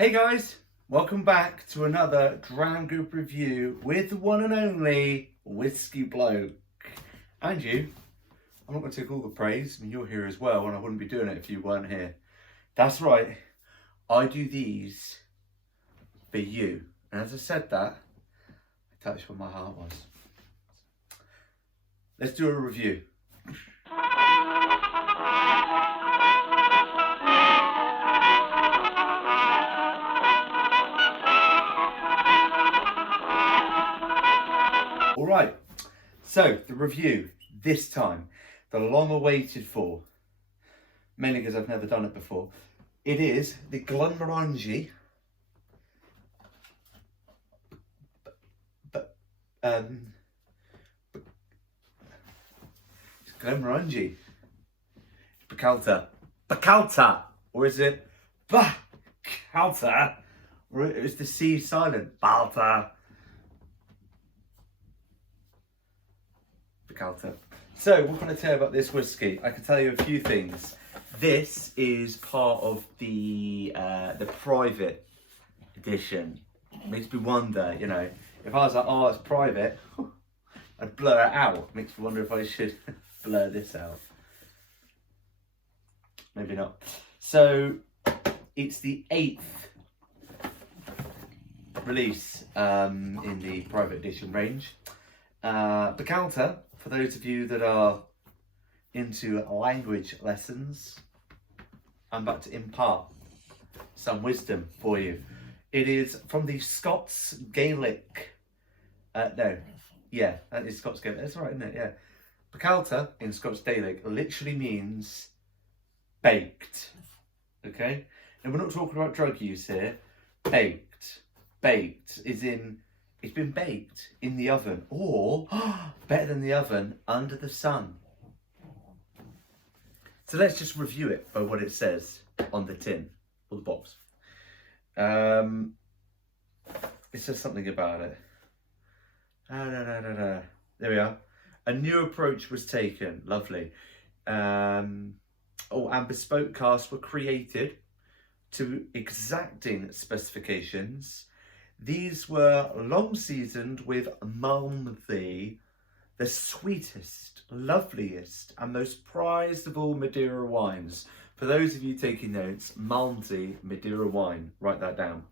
Hey guys, welcome back to another Drown Group review with the one and only Whisky Bloke. And you, I'm not going to take all the praise, I mean you're here as well and I wouldn't be doing it if you weren't here. That's right, I do these for you. And as I said that, I touched where my heart was. Let's do a review. Alright, so the review this time, the long awaited for, mainly because I've never done it before. It is the Glenmorangie Glenmorangie Bacalta, or is it Bacalta? Or is the C silent? Balta. Bacalta. So, what can I tell you about this whiskey? I can tell you a few things. This is part of the private edition. Makes me wonder, you know, if I was like, oh, it's private, I'd blur it out. Makes me wonder if I should blur this out. Maybe not. So, it's the 8th release in the private edition range. Bacalta, for those of you that are into language lessons, I'm about to impart some wisdom for you. It is from the Scots Gaelic. That is Scots Gaelic. That's right, isn't it? Yeah. Bacalta in Scots Gaelic literally means baked. Okay? And we're not talking about drug use here. Baked. Baked is in, it's been baked in the oven, or better than the oven, under the sun. So let's just review it by what it says on the tin or the box. It says something about it. There we are. A new approach was taken. Lovely. And bespoke casks were created to exacting specifications. These were long seasoned with malmsey, the sweetest, loveliest, and most prized of all Madeira wines. For those of you taking notes, malmsey Madeira wine, write that down.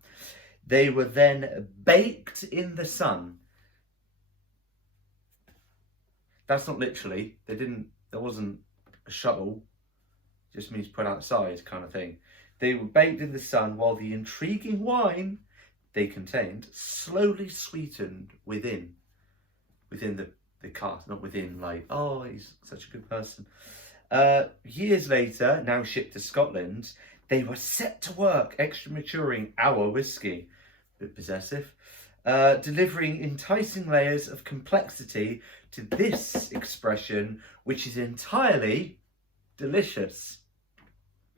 They were then baked in the sun. That's not literally, there wasn't a shuttle, just means put outside kind of thing. They were baked in the sun while the intriguing wine they contained slowly sweetened within the cask, not within like, oh, he's such a good person. Years later, now shipped to Scotland, they were set to work extra maturing our whiskey, a bit possessive, delivering enticing layers of complexity to this expression, which is entirely delicious.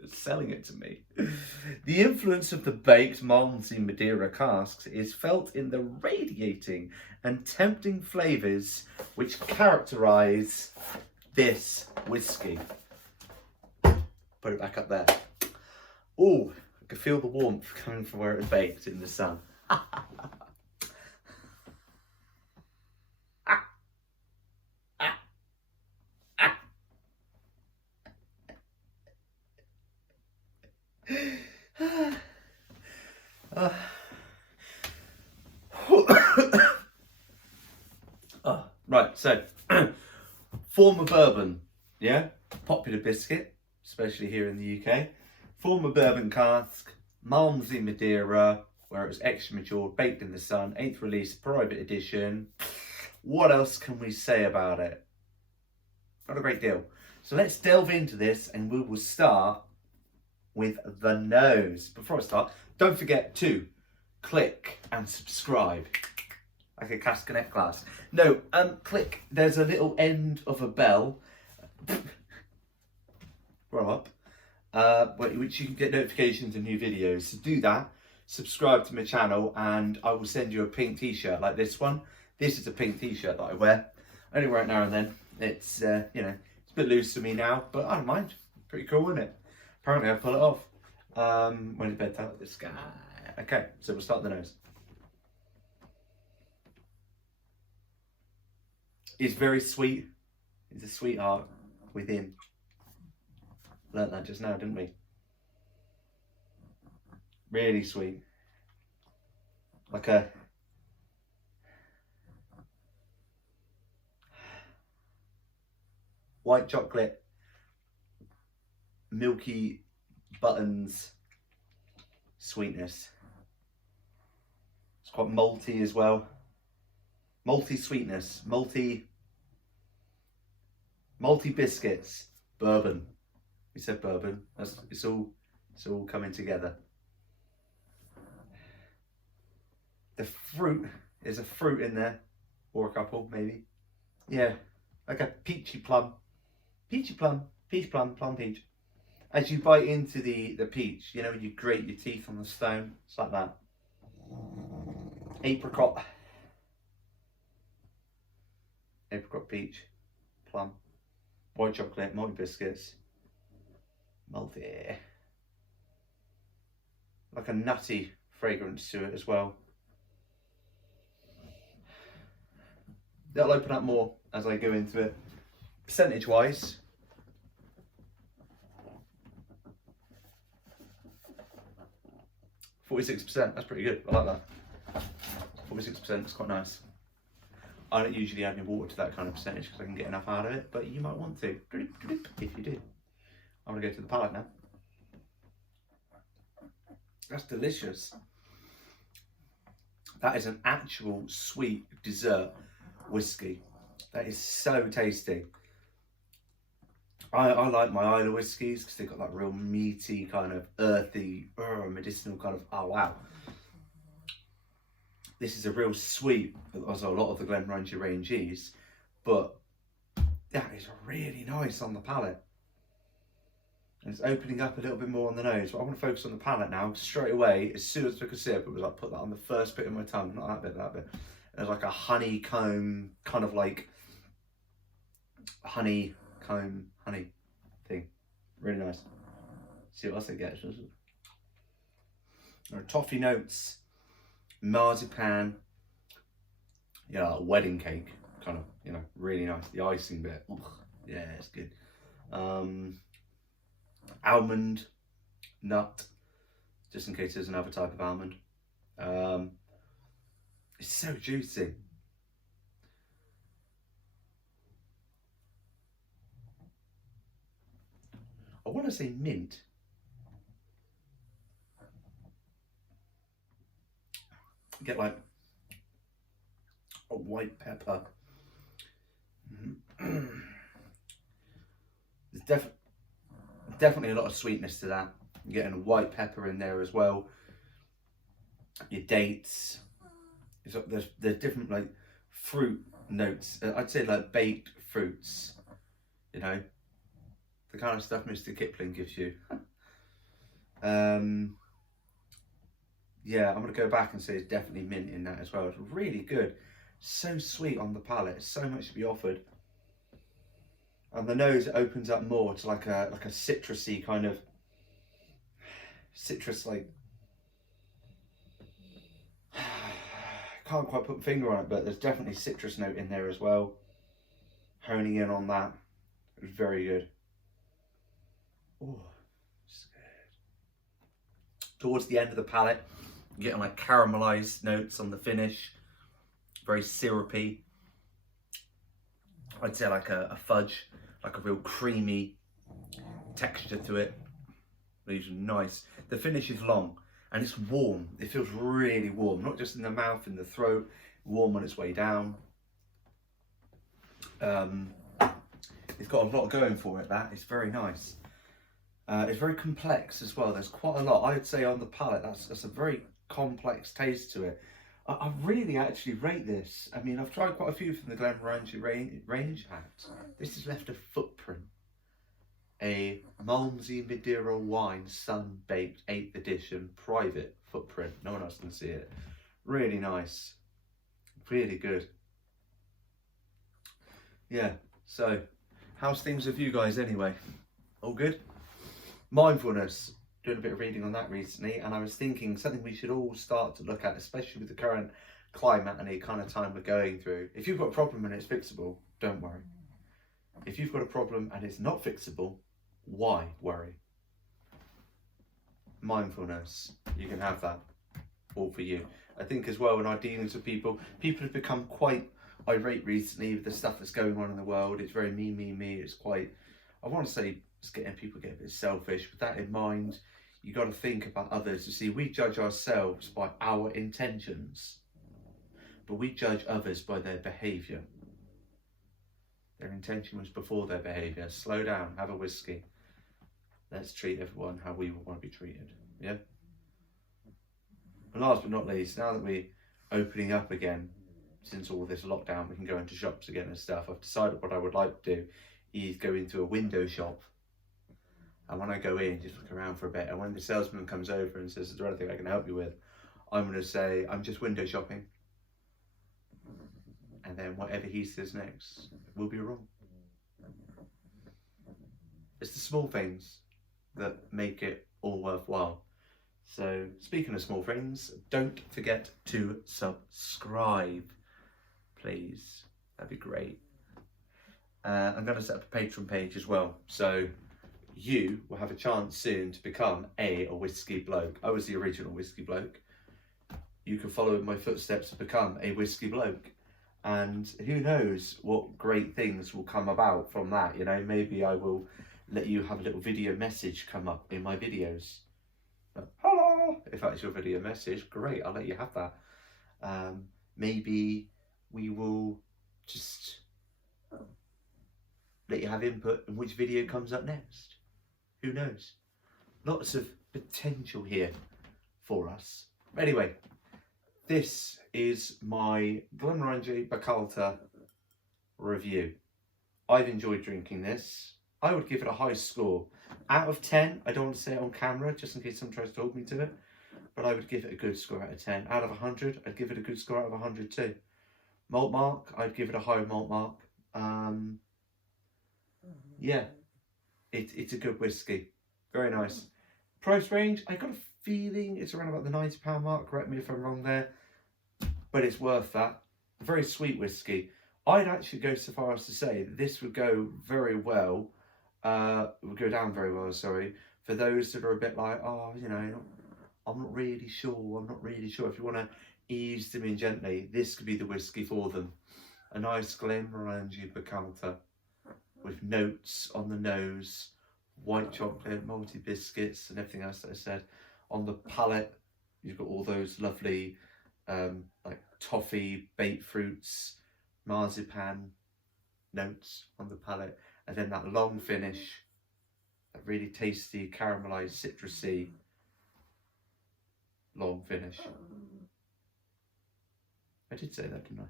It's selling it to me. The influence of the baked malmsey Madeira casks is felt in the radiating and tempting flavours which characterise this whiskey. Put it back up there. Oh, I can feel the warmth coming from where it was baked in the sun. Right, so former bourbon, yeah, popular biscuit, especially here in the UK. Former bourbon cask, malmsey Madeira, where it was extra matured, baked in the sun, 8th release, private edition. What else can we say about it? Not a great deal. So let's delve into this and we will start with the nose. Before I start, don't forget to click and subscribe. Like a castanet glass. No, click. There's a little end of a bell. Grow up. Which you can get notifications of new videos. So do that. Subscribe to my channel and I will send you a pink t-shirt like this one. This is a pink t-shirt that I wear. I only wear it now and then. It's, you know, it's a bit loose for me now, but I don't mind. Pretty cool, isn't it? Apparently I pull it off. When it's bedtime, this guy. Okay, so we'll start with the nose. It's very sweet. It's a sweetheart within. Learned that just now, didn't we? Really sweet. Like a white chocolate, milky buttons sweetness. It's quite malty as well. Malty sweetness, malty biscuits, bourbon. We said bourbon. It's all coming together. The fruit is a fruit in there, or a couple maybe. Yeah, like a peachy plum, peach plum, plum peach. As you bite into the peach, you know, you grate your teeth on the stone. It's like that. Apricot, peach, plum, white chocolate, malty biscuits, malty. Like a nutty fragrance to it as well. That'll open up more as I go into it. Percentage wise, %. That's pretty good. I like that. 46%. It's quite nice. I don't usually add any water to that kind of percentage because I can get enough out of it, but you might want to if you do. I'm gonna go to the palate now. That's delicious. That is an actual sweet dessert whiskey. That is so tasty. I like my Isla whiskies because they've got that real meaty kind of earthy, medicinal kind of, oh wow. This is a real sweet, as a lot of the Glenmorangie range is, but that is really nice on the palate. And it's opening up a little bit more on the nose, but I want to focus on the palate now. Straight away, as soon as I took a sip, it was like, put that on the first bit of my tongue, not that bit, that bit. It was like a honeycomb, kind of like honey thing. Really nice. See what else it gets. There are toffee notes, marzipan, yeah, wedding cake, kind of, you know, really nice. The icing bit, yeah, it's good. Almond, nut, just in case there's another type of almond. It's so juicy. I want to say mint. Get like a white pepper. There's definitely a lot of sweetness to that. You're getting a white pepper in there as well. Your dates. There's different like fruit notes. I'd say like baked fruits. You know, the kind of stuff Mr. Kipling gives you. Yeah, I'm gonna go back and say it's definitely mint in that as well. It's really good. So sweet on the palate. So much to be offered. And the nose opens up more to like a citrusy kind of citrus, like can't quite put my finger on it, but there's definitely citrus note in there as well. Honing in on that, it was very good. Oh, it's good. Towards the end of the palate, you're getting like caramelized notes on the finish, very syrupy. I'd say like a fudge, like a real creamy texture to it. These are nice. The finish is long and it's warm. It feels really warm, not just in the mouth, in the throat, warm on its way down. It's got a lot going for it, that. It's very nice. It's very complex as well. There's quite a lot. I'd say on the palate, that's a very complex taste to it. I really actually rate this. I mean, I've tried quite a few from the Glenmorangie range. This has left a footprint. A malmsey Madeira wine sun-baked 8th edition private footprint. No one else can see it. Really nice. Really good. Yeah, so how's things with you guys anyway? All good? Mindfulness. doing a bit of reading on that recently, and I was thinking something we should all start to look at, especially with the current climate and the kind of time we're going through. If you've got a problem and it's fixable, don't worry. If you've got a problem and it's not fixable, why worry? Mindfulness, you can have that all for you. I think as well, in our dealings with people have become quite irate recently with the stuff that's going on in the world. It's very me. It's quite, I want to say, it's getting people to get a bit selfish. With that in mind, you got to think about others. You see, we judge ourselves by our intentions, but we judge others by their behaviour. Their intention was before their behaviour. Slow down, have a whiskey. Let's treat everyone how we would want to be treated. Yeah? And last but not least, now that we're opening up again, since all this lockdown, we can go into shops again and stuff. I've decided what I would like to do is go into a window shop. And when I go in, just look around for a bit. And when the salesman comes over and says, is there anything I can help you with? I'm going to say, I'm just window shopping. And then whatever he says next will be wrong. It's the small things that make it all worthwhile. So speaking of small things, don't forget to subscribe, please. That'd be great. I'm going to set up a Patreon page as well. So you will have a chance soon to become a whiskey bloke. I was the original whiskey bloke. You can follow in my footsteps to become a whiskey bloke. And who knows what great things will come about from that. You know, maybe I will let you have a little video message come up in my videos. Hello! If that's your video message, great, I'll let you have that. Maybe we will just let you have input in which video comes up next. Who knows? Lots of potential here for us. Anyway, this is my Glenmorangie Bacalta review. I've enjoyed drinking this. I would give it a high score. Out of 10, I don't want to say it on camera, just in case someone tries to hold me to it, but I would give it a good score out of 10. Out of 100, I'd give it a good score out of 100 too. Malt mark, I'd give it a high malt mark. Yeah, it's a good whiskey. Very nice. Price range, I got a feeling it's around about the £90 mark, correct me if I'm wrong there, but it's worth that. A very sweet whiskey. I'd actually go so far as to say that this would go very well, would go down very well, sorry, for those that are a bit like, oh, you know, I'm not really sure. If you want to ease them in gently, this could be the whiskey for them. A nice Glenmorangie Bacalta with notes on the nose, white chocolate, malty biscuits and everything else that I said. On the palate, you've got all those lovely like toffee, baked fruits, marzipan notes on the palate, and then that long finish, that really tasty caramelized citrusy long finish. I did say that, didn't I?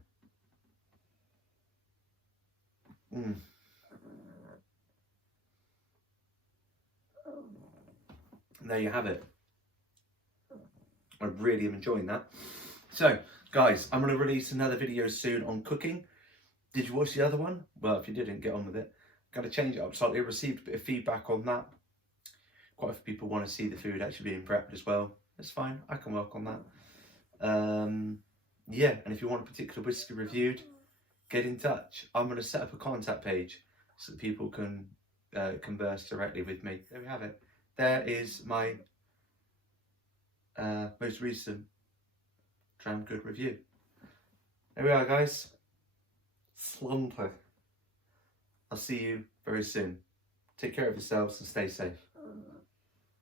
And there you have it. I really am enjoying that. So guys, I'm going to release another video soon on cooking. Did you watch the other one? Well, if you didn't, get on with it. Got to change it up slightly. I received a bit of feedback on that. Quite a few people want to see the food actually being prepped as well. That's fine, I can work on that. Yeah, and if you want a particular whiskey reviewed, get in touch. I'm going to set up a contact page so that people can converse directly with me. There we have it. There is my most recent Dram Good review. There we are, guys. Slumper. I'll see you very soon. Take care of yourselves and stay safe.